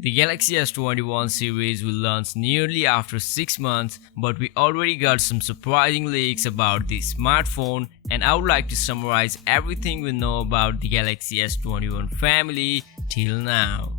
The Galaxy S21 series will launch nearly after 6 months, but we already got some surprising leaks about this smartphone, and I would like to summarize everything we know about the Galaxy S21 family till now.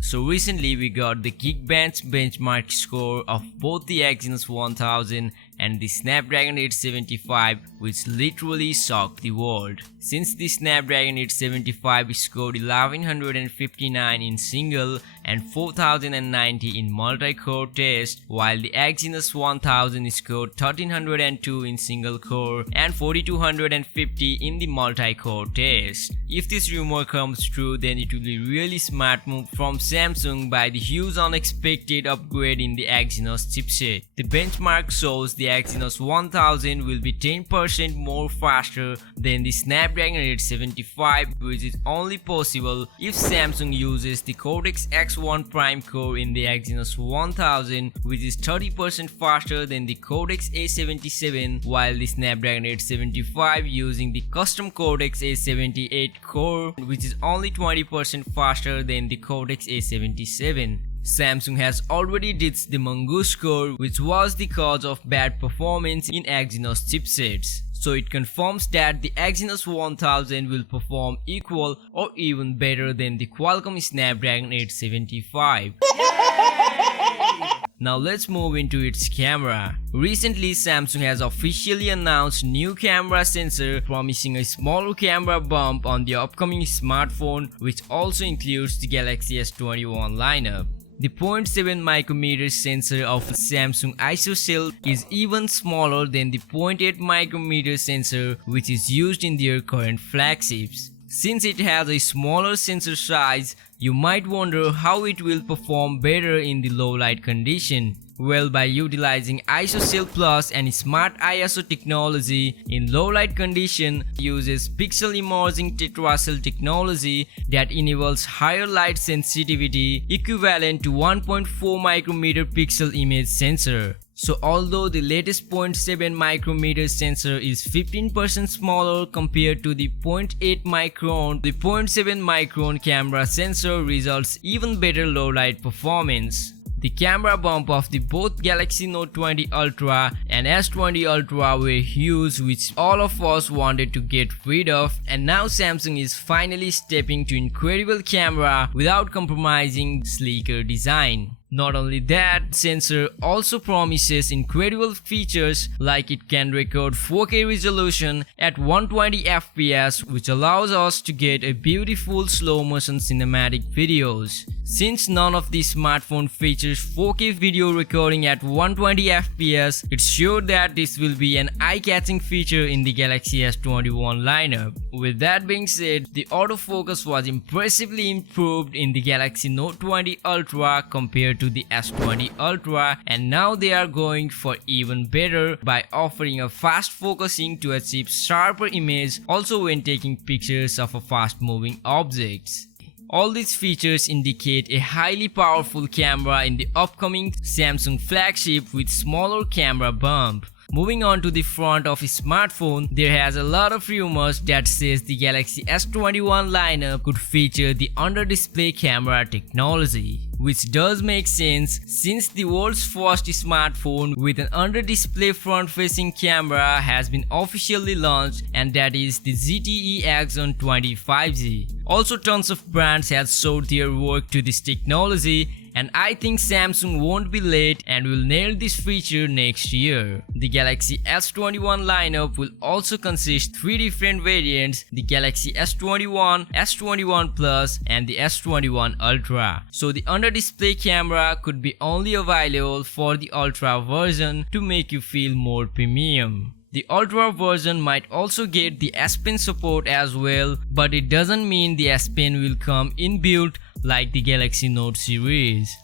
So recently we got the Geekbench benchmark score of both the Exynos 1000 and the Snapdragon 875, which literally shocked the world. Since the Snapdragon 875 scored 1159 in single and 4090 in multi-core test, while the Exynos 1000 scored 1302 in single core and 4250 in the multi-core test. If this rumor comes true, then it will be really smart move from Samsung by the huge unexpected upgrade in the Exynos chipset. The benchmark shows the Exynos 1000 will be 10% more faster than the Snapdragon 875, which is only possible if Samsung uses the Cortex-X1 Prime core in the Exynos 1000, which is 30% faster than the Cortex-A77, while the Snapdragon 875 using the custom Cortex-A78 core, which is only 20% faster than the Cortex-A77. Samsung has already ditched the Mongoose core, which was the cause of bad performance in Exynos chipsets. So it confirms that the Exynos 1000 will perform equal or even better than the Qualcomm Snapdragon 875. Now let's move into its camera. Recently, Samsung has officially announced new camera sensor, promising a smaller camera bump on the upcoming smartphone, which also includes the Galaxy S21 lineup. The 0.7 micrometer sensor of Samsung ISOCELL is even smaller than the 0.8 micrometer sensor which is used in their current flagships. Since it has a smaller sensor size, you might wonder how it will perform better in the low light condition. Well, by utilizing ISOCELL Plus and Smart ISO technology in low light condition, uses pixel imaging tetracell technology that enables higher light sensitivity equivalent to 1.4 micrometer pixel image sensor. So although the latest 0.7 micrometer sensor is 15% smaller compared to the 0.8 micron, the 0.7 micron camera sensor results even better low light performance. The camera bump of the both Galaxy Note 20 Ultra and S20 Ultra were huge, which all of us wanted to get rid of, and now Samsung is finally stepping to incredible camera without compromising sleeker design. Not only that, sensor also promises incredible features like it can record 4K resolution at 120 fps, which allows us to get a beautiful slow motion cinematic videos. Since none of the smartphone features 4K video recording at 120 fps, it's sure that this will be an eye-catching feature in the Galaxy S21 lineup. With that being said, the autofocus was impressively improved in the Galaxy Note 20 Ultra compared to the S20 Ultra, and now they are going for even better by offering a fast focusing to achieve sharper image also when taking pictures of a fast moving objects. All these features indicate a highly powerful camera in the upcoming Samsung flagship with smaller camera bump. Moving on to the front of a smartphone, there has a lot of rumors that says the Galaxy S21 lineup could feature the under-display camera technology, which does make sense since the world's first smartphone with an under-display front-facing camera has been officially launched, and that is the ZTE Axon 20 5G. Also, tons of brands have showed their work to this technology, and I think Samsung won't be late and will nail this feature next year. The Galaxy S21 lineup will also consist 3 different variants: the Galaxy S21, S21 Plus and the S21 Ultra. So the under-display camera could be only available for the Ultra version to make you feel more premium. The Ultra version might also get the S Pen support as well, but it doesn't mean the S Pen will come inbuilt like the Galaxy Note series.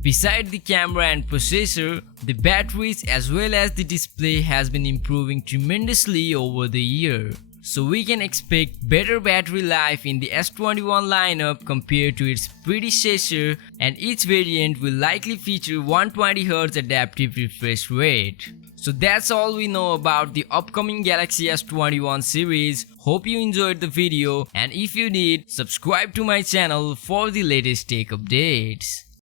Besides the camera and processor, the batteries as well as the display has been improving tremendously over the year. So we can expect better battery life in the S21 lineup compared to its predecessor, and each variant will likely feature 120Hz adaptive refresh rate. So that's all we know about the upcoming Galaxy S21 series. Hope you enjoyed the video, and if you did, subscribe to my channel for the latest tech updates.